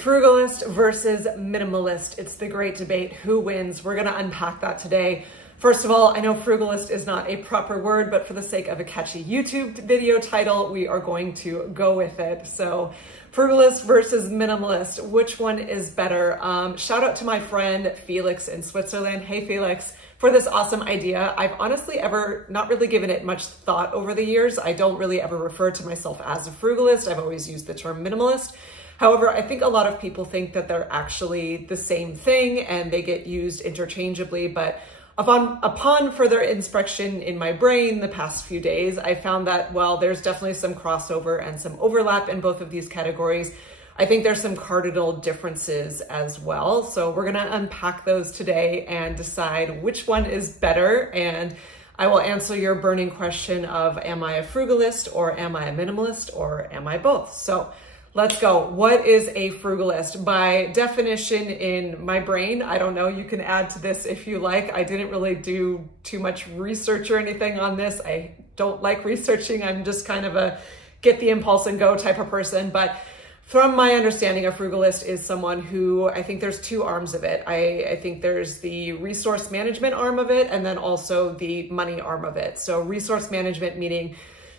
Frugalist versus minimalist. It's the great debate. Who wins? We're going to unpack that today. First of all, I know frugalist is not a proper word, but for the sake of a catchy YouTube video title, we are going to go with it. So frugalist versus minimalist, which one is better? Shout out to my friend Felix in Switzerland. Hey Felix, for this awesome idea. I've honestly not really given it much thought over the years. I don't really ever refer to myself as a frugalist. I've always used the term minimalist. However, I think a lot of people think that they're actually the same thing and they get used interchangeably, but upon further inspection in my brain the past few days, I found that while there's definitely some crossover and some overlap in both of these categories, I think there's some cardinal differences as well. So we're gonna unpack those today and decide which one is better. And I will answer your burning question of, am I a frugalist or am I a minimalist or am I both? So let's go. What is a frugalist? By definition in my brain, I don't know, you can add to this if you like. I didn't really do too much research or anything on this. I don't like researching. I'm just kind of a get the impulse and go type of person. But from my understanding, a frugalist is someone who, I think there's two arms of it. I think there's the resource management arm of it and then also the money arm of it. So resource management meaning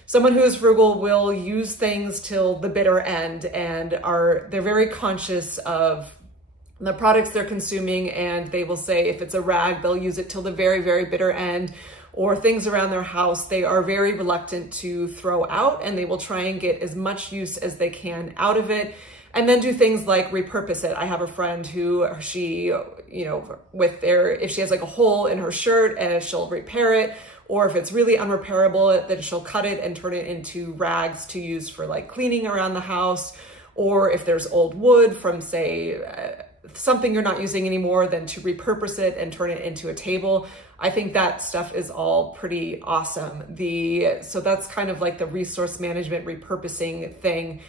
someone who is frugal will use things till the bitter end and they're very conscious of the products they're consuming, and they will say if it's a rag, they'll use it till the very, very bitter end, or things around their house they are very reluctant to throw out, and they will try and get as much use as they can out of it and then do things like repurpose it. I have a friend who if she has like a hole in her shirt and she'll repair it, or if it's really unrepairable, then she'll cut it and turn it into rags to use for like cleaning around the house. Or if there's old wood from say, something you're not using anymore, then to repurpose it and turn it into a table. I think that stuff is all pretty awesome. So that's kind of like the resource management repurposing thing.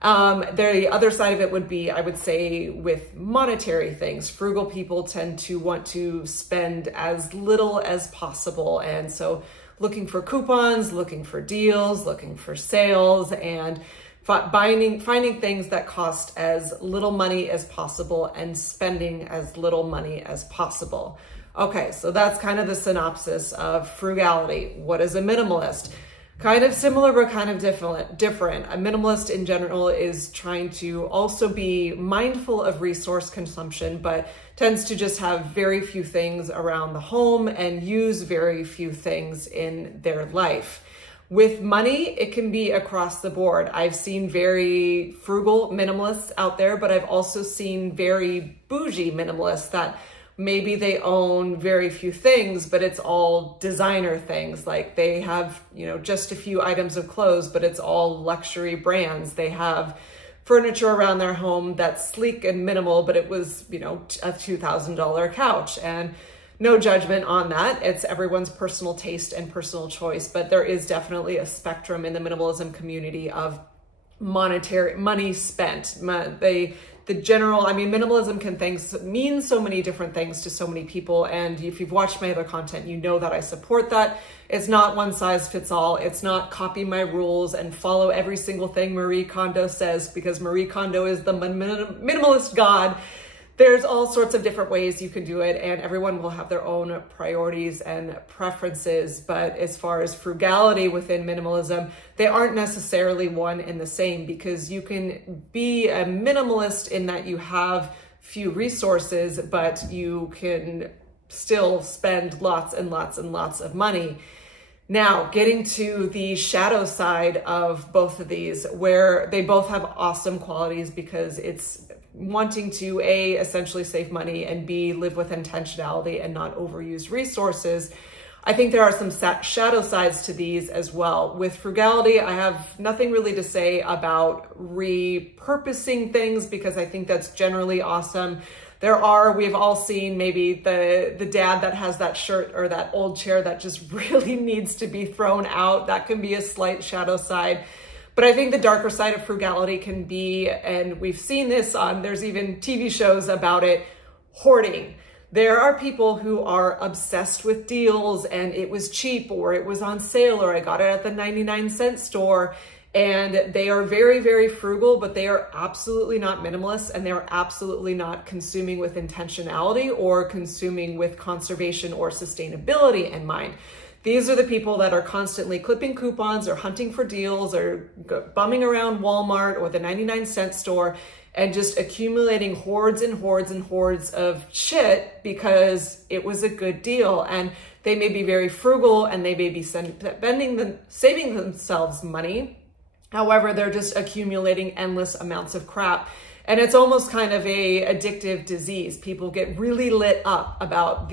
The other side of it would be, I would say, with monetary things. Frugal people tend to want to spend as little as possible. And so looking for coupons, looking for deals, looking for sales, and finding things that cost as little money as possible and spending as little money as possible. Okay, so that's kind of the synopsis of frugality. What is a minimalist? Kind of similar, but kind of different. A minimalist in general is trying to also be mindful of resource consumption, but tends to just have very few things around the home and use very few things in their life. With money, it can be across the board. I've seen very frugal minimalists out there, but I've also seen very bougie minimalists that maybe they own very few things, but it's all designer things. Like they have, just a few items of clothes, but it's all luxury brands. They have furniture around their home that's sleek and minimal, but it was, a $2,000 couch. And no judgment on that. It's everyone's personal taste and personal choice, but there is definitely a spectrum in the minimalism community of money spent. Minimalism can mean so many different things to so many people. And if you've watched my other content, you know that I support that. It's not one size fits all. It's not copy my rules and follow every single thing Marie Kondo says, because Marie Kondo is the minimalist god. There's all sorts of different ways you can do it, and everyone will have their own priorities and preferences. But as far as frugality within minimalism, they aren't necessarily one and the same, because you can be a minimalist in that you have few resources, but you can still spend lots and lots and lots of money. Now, getting to the shadow side of both of these, where they both have awesome qualities, because it's wanting to A, essentially save money, and B, live with intentionality and not overuse resources. I think there are some shadow sides to these as well. With frugality, I have nothing really to say about repurposing things, because I think that's generally awesome. We've all seen maybe the dad that has that shirt or that old chair that just really needs to be thrown out. That can be a slight shadow side. But I think the darker side of frugality can be, and we've seen this there's even TV shows about it, hoarding. There are people who are obsessed with deals and it was cheap or it was on sale or I got it at the 99-cent store, And they are very, very frugal, but they are absolutely not minimalist, and they are absolutely not consuming with intentionality or consuming with conservation or sustainability in mind. These are the people that are constantly clipping coupons or hunting for deals or bumming around Walmart or the 99-cent store and just accumulating hordes and hordes and hordes of shit because it was a good deal. And they may be very frugal and they may be saving themselves money. However, they're just accumulating endless amounts of crap. And it's almost kind of a addictive disease. People get really lit up about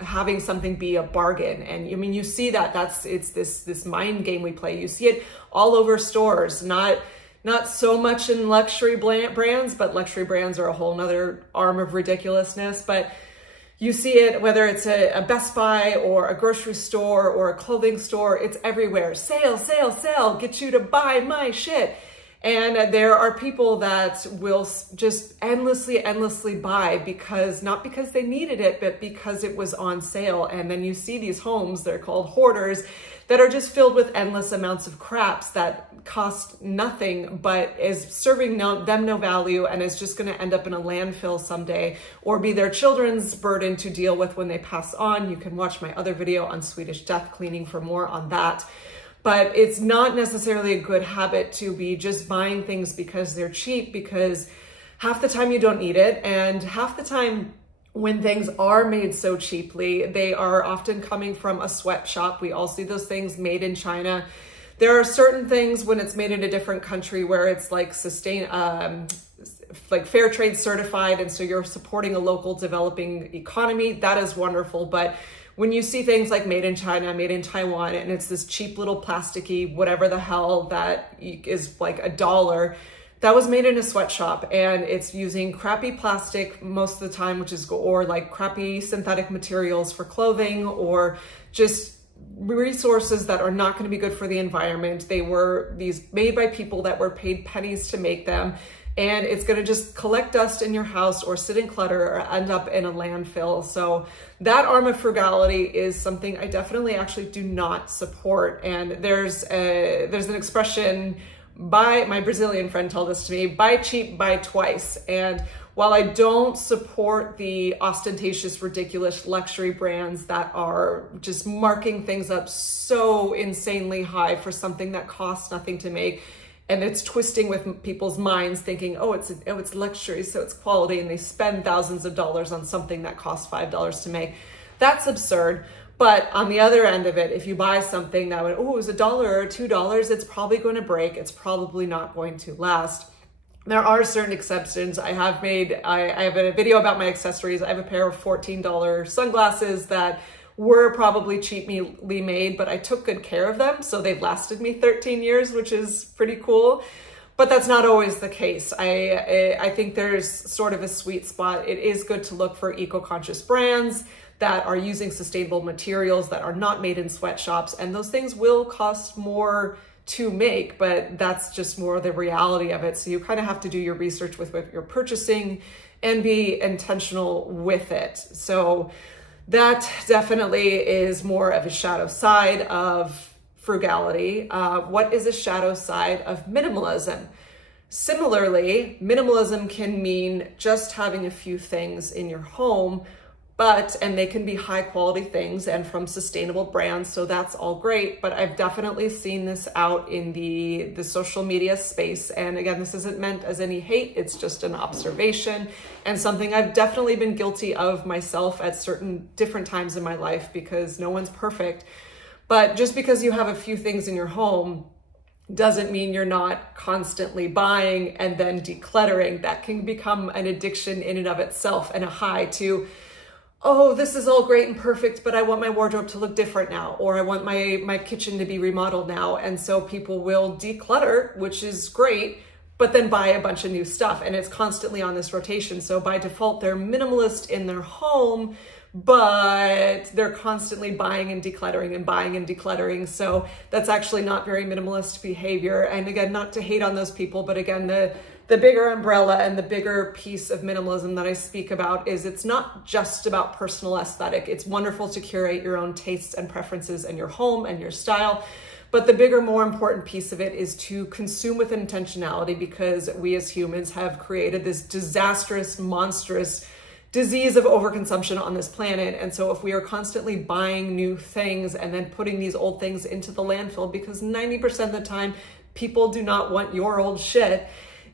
having something be a bargain. And I mean, you see it's this mind game we play. You see it all over stores, not so much in luxury brands, but luxury brands are a whole nother arm of ridiculousness. But you see it, whether it's a Best Buy or a grocery store or a clothing store, it's everywhere. Sale, sale, sale, get you to buy my shit. And there are people that will just endlessly buy not because they needed it, but because it was on sale. And then you see these homes, they're called hoarders, that are just filled with endless amounts of craps that cost nothing, but is serving them no value and is just going to end up in a landfill someday or be their children's burden to deal with when they pass on. You can watch my other video on Swedish death cleaning for more on that. But it's not necessarily a good habit to be just buying things because they're cheap, because half the time you don't need it, and half the time when things are made so cheaply, they are often coming from a sweatshop. We all see those things made in China. There are certain things when it's made in a different country where it's like like fair trade certified, and so you're supporting a local developing economy. That is wonderful. But when you see things like made in China, made in Taiwan, and it's this cheap little plasticky whatever the hell that is like $1, that was made in a sweatshop, and it's using crappy plastic most of the time, or like crappy synthetic materials for clothing, or just resources that are not going to be good for the environment. They were made by people that were paid pennies to make them, and it's going to just collect dust in your house or sit in clutter or end up in a landfill. So that arm of frugality is something I definitely actually do not support. And there's an expression by my Brazilian friend told this to me: buy cheap, buy twice. And while I don't support the ostentatious, ridiculous luxury brands that are just marking things up so insanely high for something that costs nothing to make, and it's twisting with people's minds thinking, oh, it's luxury, so it's quality, and they spend thousands of dollars on something that costs $5 to make. That's absurd. But on the other end of it, if you buy something that it was $1 or $2, it's probably going to break. It's probably not going to last. There are certain exceptions. I have a video about my accessories. I have a pair of $14 sunglasses that were probably cheaply made, but I took good care of them, so they've lasted me 13 years, which is pretty cool. But that's not always the case. I think there's sort of a sweet spot. It is good to look for eco-conscious brands that are using sustainable materials, that are not made in sweatshops, and those things will cost more to make, but that's just more the reality of it. So you kind of have to do your research with what you're purchasing and be intentional with it. So that definitely is more of a shadow side of frugality. What is a shadow side of minimalism? Similarly, minimalism can mean just having a few things in your home, and they can be high quality things and from sustainable brands, so that's all great. But I've definitely seen this out in the social media space. And again, this isn't meant as any hate, it's just an observation and something I've definitely been guilty of myself at certain different times in my life, because no one's perfect. But just because you have a few things in your home doesn't mean you're not constantly buying and then decluttering. That can become an addiction in and of itself, and a high to, oh, this is all great and perfect, but I want my wardrobe to look different now, or I want my kitchen to be remodeled now. And so people will declutter, which is great, but then buy a bunch of new stuff, and it's constantly on this rotation. So by default, they're minimalist in their home, but they're constantly buying and decluttering and buying and decluttering. So that's actually not very minimalist behavior. And again, not to hate on those people, but again, the bigger umbrella and the bigger piece of minimalism that I speak about is it's not just about personal aesthetic. It's wonderful to curate your own tastes and preferences in your home and your style, But the bigger, more important piece of it is to consume with intentionality, because we as humans have created this disastrous, monstrous disease of overconsumption on this planet. And so if we are constantly buying new things and then putting these old things into the landfill, because 90% of the time people do not want your old shit,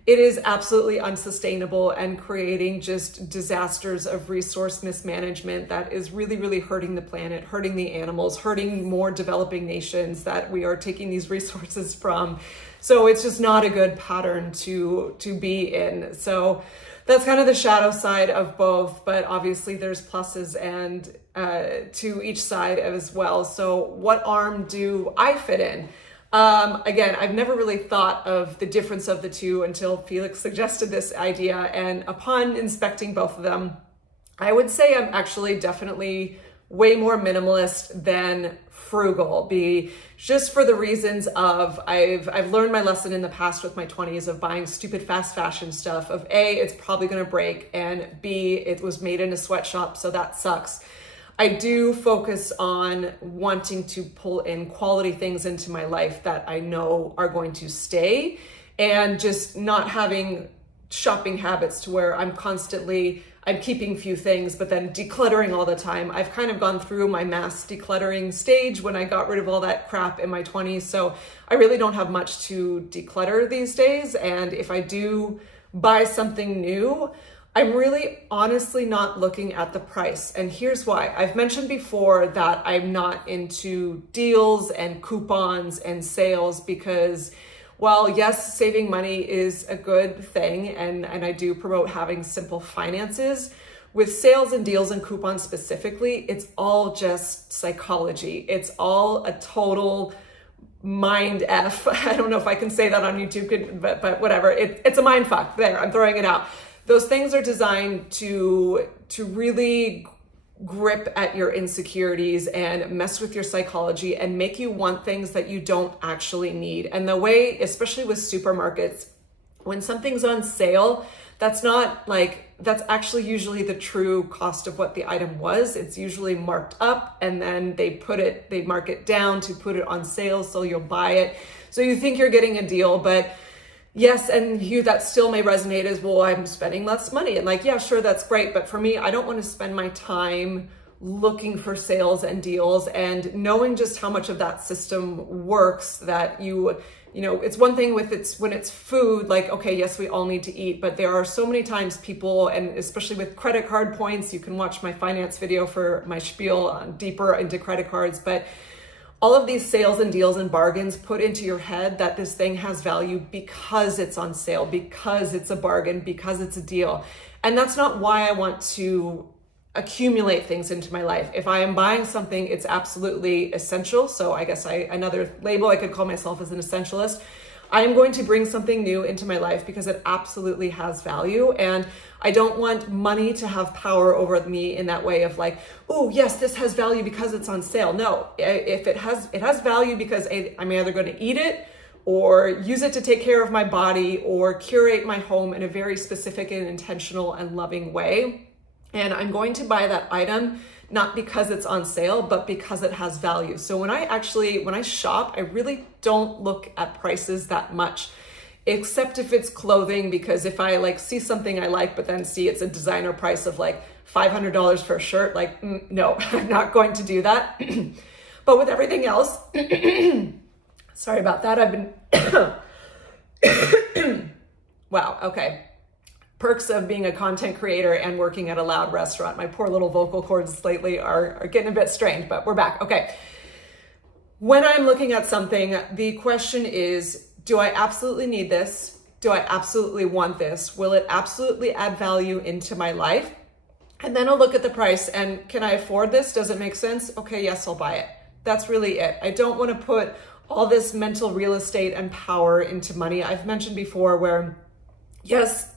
it is absolutely unsustainable and creating just disasters of resource mismanagement that is really, really hurting the planet, hurting the animals, hurting more developing nations that we are taking these resources from. So it's just not a good pattern to be in. So that's kind of the shadow side of both, but obviously there's pluses and to each side as well. So what arm do I fit in? Again, I've never really thought of the difference of the two until Felix suggested this idea. And upon inspecting both of them, I would say I'm actually definitely way more minimalist than frugal, just for the reasons of I've learned my lesson in the past with my 20s of buying stupid fast fashion stuff of A, it's probably going to break, and B, it was made in a sweatshop, so that sucks. I do focus on wanting to pull in quality things into my life that I know are going to stay, and just not having shopping habits to where I'm keeping few things, but then decluttering all the time. I've kind of gone through my mass decluttering stage when I got rid of all that crap in my 20s. So I really don't have much to declutter these days. And if I do buy something new, I'm really honestly not looking at the price. And here's why. I've mentioned before that I'm not into deals and coupons and sales, because while yes, saving money is a good thing, and I do promote having simple finances, with sales and deals and coupons specifically, it's all just psychology. It's all a total mind F. I don't know if I can say that on YouTube, but whatever. It's a mind fuck. There, I'm throwing it out. Those things are designed to really grip at your insecurities and mess with your psychology and make you want things that you don't actually need. And the way, especially with supermarkets, when something's on sale, that's actually usually the true cost of what the item was. It's usually marked up, and then they mark it down to put it on sale, so you'll buy it. So you think you're getting a deal, but yes, and that still may resonate as, well, I'm spending less money. And yeah, sure, that's great. But for me, I don't want to spend my time looking for sales and deals, and knowing just how much of that system works, that it's one thing when it's food, okay, yes, we all need to eat, but there are so many times people, and especially with credit card points, you can watch my finance video for my spiel on deeper into credit cards, but all of these sales and deals and bargains put into your head that this thing has value because it's on sale, because it's a bargain, because it's a deal. And that's not why I want to accumulate things into my life. If I am buying something, it's absolutely essential. So I guess another label I could call myself as an essentialist. I am going to bring something new into my life because it absolutely has value. And I don't want money to have power over me in that way of oh, yes, this has value because it's on sale. No, if it has value because I'm either going to eat it or use it to take care of my body or curate my home in a very specific and intentional and loving way. And I'm going to buy that item not because it's on sale, but because it has value. So when I shop, I really don't look at prices that much, except if it's clothing, because if I see something I like, but then see it's a designer price of $500 for a shirt, no, I'm not going to do that. But with everything else, sorry about that. I've been, wow, okay. Perks of being a content creator and working at a loud restaurant. My poor little vocal cords lately are getting a bit strained, but we're back. Okay. When I'm looking at something, the question is, do I absolutely need this? Do I absolutely want this? Will it absolutely add value into my life? And then I'll look at the price and, can I afford this? Does it make sense? Okay, yes, I'll buy it. That's really it. I don't want to put all this mental real estate and power into money. I've mentioned before where, yes,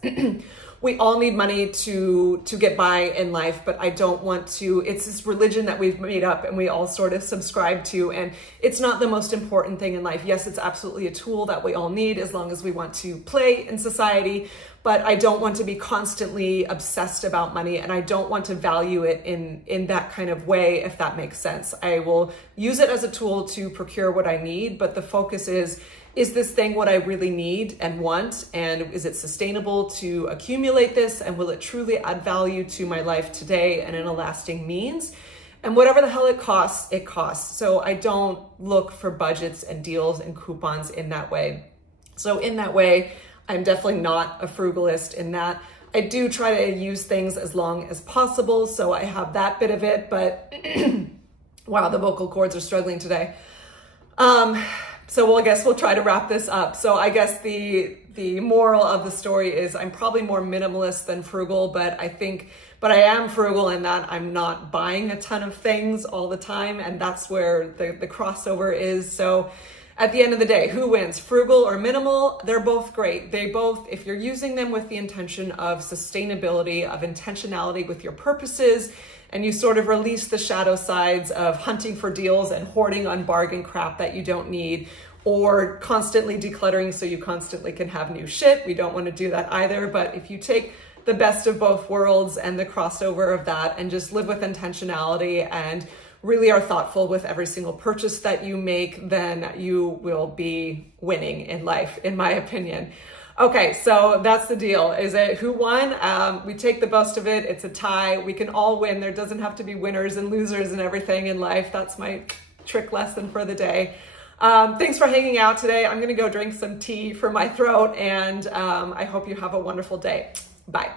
we all need money to get by in life, but I don't want to, it's this religion that we've made up and we all sort of subscribe to, and it's not the most important thing in life. Yes, it's absolutely a tool that we all need as long as we want to play in society, but I don't want to be constantly obsessed about money, and I don't want to value it in that kind of way, if that makes sense. I will use it as a tool to procure what I need, but the focus is this thing what I really need and want? And is it sustainable to accumulate this? And will it truly add value to my life today and in a lasting means? And whatever the hell it costs, it costs. So I don't look for budgets and deals and coupons in that way. So in that way, I'm definitely not a frugalist in that. I do try to use things as long as possible. So I have that bit of it, but wow, the vocal cords are struggling today. So I guess we'll try to wrap this up. So I guess the moral of the story is I'm probably more minimalist than frugal, but I am frugal in that I'm not buying a ton of things all the time. And that's where the crossover is. So at the end of the day, who wins, frugal or minimal? They're both great. They both, if you're using them with the intention of sustainability, of intentionality with your purposes, and you sort of release the shadow sides of hunting for deals and hoarding on bargain crap that you don't need, or constantly decluttering so you constantly can have new shit. We don't want to do that either. But if you take the best of both worlds and the crossover of that and just live with intentionality and really are thoughtful with every single purchase that you make, then you will be winning in life, in my opinion. Okay, so that's the deal. Is it who won? We take the best of it. It's a tie. We can all win. There doesn't have to be winners and losers and everything in life. That's my trick lesson for the day. Thanks for hanging out today. I'm going to go drink some tea for my throat, and I hope you have a wonderful day. Bye.